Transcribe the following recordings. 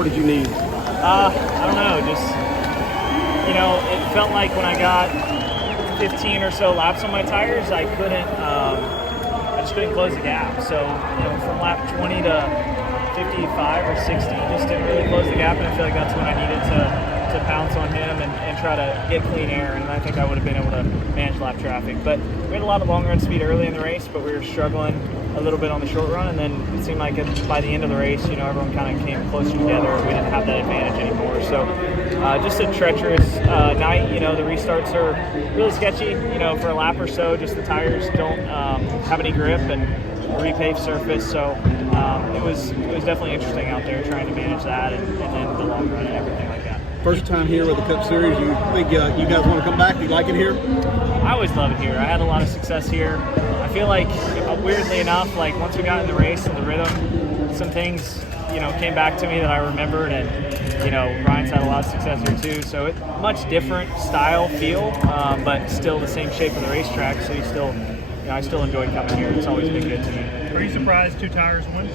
more did you need? I don't know, just, you know, it felt like when I got 15 or so laps on my tires, I just couldn't close the gap. So, you know, from lap 20 to 55 or 60, just didn't really close the gap, and I feel like that's when I needed to pounce on him and try to get clean air, and I think I would have been able to manage lap traffic. But we had a lot of long run speed early in the race, but we were struggling a little bit on the short run, and then it seemed like by the end of the race, you know, everyone kind of came closer together. We didn't have that advantage anymore. So just a treacherous night. You know, the restarts are really sketchy, you know, for a lap or so. Just the tires don't have any grip, and repaved surface, so it was definitely interesting out there trying to manage that and then the long run and everything like that. First time here with the Cup Series, you think you guys want to come back? You like it here? I always love it here. I had a lot of success here. I feel like, weirdly enough, like once we got in the race and the rhythm, some things, you know, came back to me that I remembered, and, you know, Ryan's had a lot of success here too, so it's much different style, feel, but still the same shape of the racetrack, so you still, you know, I still enjoyed coming here. It's always been good to me. Are you surprised 2 tires won?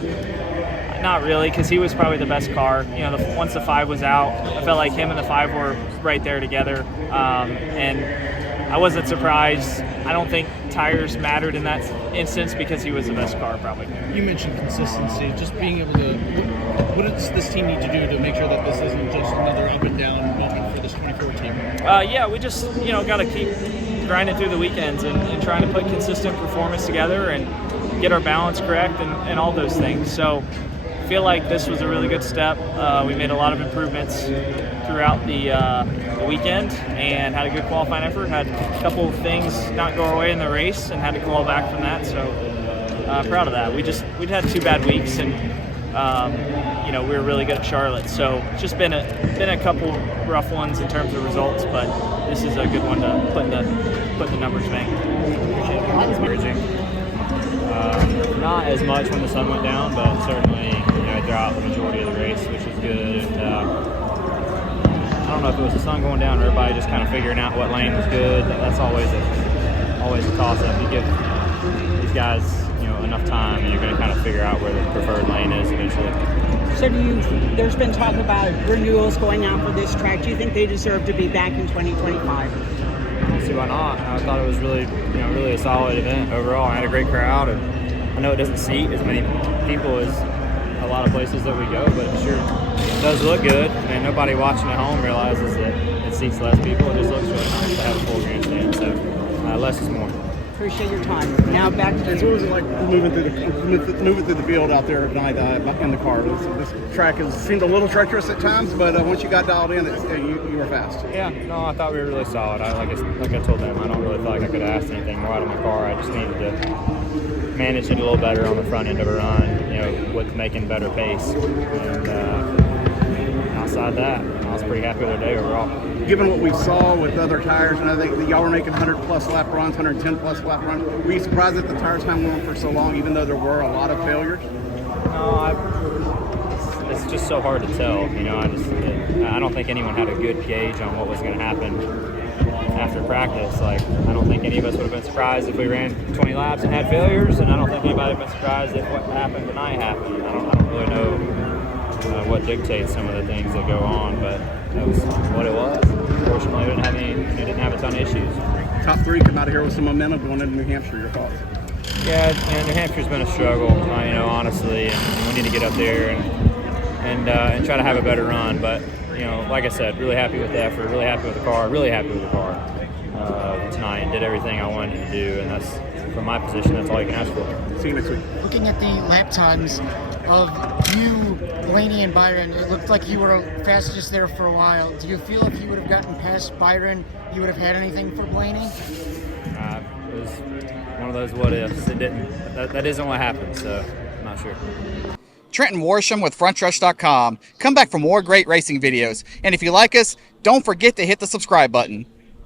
Not really, because he was probably the best car. You know, once the 5 was out, I felt like him and the 5 were right there together, and I wasn't surprised. I don't think tires mattered in that instance because he was the best car probably. You mentioned consistency, just being able to. What does this team need to do to make sure that this isn't just another up and down moment for this 24 team? Yeah, we just, you know, got to keep grinding through the weekends and trying to put consistent performance together and get our balance correct and all those things. So I feel like this was a really good step. We made a lot of improvements throughout the weekend and had a good qualifying effort. Had a couple of things not go our way in the race and had to claw back from that. So proud of that. We'd had 2 bad weeks, and you know, we were really good at Charlotte. So it's just been a couple rough ones in terms of results, but this is a good one to put in the numbers bank. Encouraging. Not as much when the sun went down, but certainly, you know, throughout the majority of the race, which was good. And I don't know if it was the sun going down or everybody just kind of figuring out what lane was good. That's always a toss-up. You give these guys, you know, enough time, and you're going to kind of figure out where the preferred lane is eventually. So there's been talk about renewals going out for this track. Do you think they deserve to be back in 2025? I don't see why not. I thought it was really a solid event overall. I had a great crowd, and I know it doesn't seat as many people as a lot of places that we go, but it sure does look good. And nobody watching at home realizes that it seats less people. It just looks really nice to have a full grandstand. So less is more. Appreciate your time. Now back to you. So what was it like moving through the field out there at night in the car? This track seemed a little treacherous at times, but once you got dialed in, you were fast. Yeah, no, I thought we were really solid. Like I told them, I don't really feel like I could have asked anything more out of my car. I just needed to manage it a little better on the front end of a run, you know, with making better pace. And outside that, I was pretty happy with our day overall. Given what we saw with other tires, and I think that y'all were making 100-plus lap runs, 110-plus lap runs, were you surprised that the tires hung on for so long, even though there were a lot of failures? No, it's just so hard to tell. You know, I don't think anyone had a good gauge on what was going to happen after practice. Like, I don't think any of us would have been surprised if we ran 20 laps and had failures, and I don't think anybody would have been surprised if what happened tonight happened. I don't really know what dictates some of the things that go on, but that was what it was. Fortunately, we didn't have a ton of issues. Top 3 come out of here with some momentum going into New Hampshire. Your thoughts? Yeah, New Hampshire's been a struggle, you know, honestly, and we need to get up there and try to have a better run. But, you know, like I said, really happy with the effort, really happy with the car, tonight, and did everything I wanted to do, and that's, from my position, that's all you can ask for. See you next week. Looking at the lap times of you, Blaney, and Byron, it looked like you were fastest there for a while. Do you feel if you would have gotten past Byron, you would have had anything for Blaney? It was one of those what ifs. It didn't. That isn't what happened, so I'm not sure. Trenton Worsham with Frontstretch.com. Come back for more great racing videos. And if you like us, don't forget to hit the subscribe button.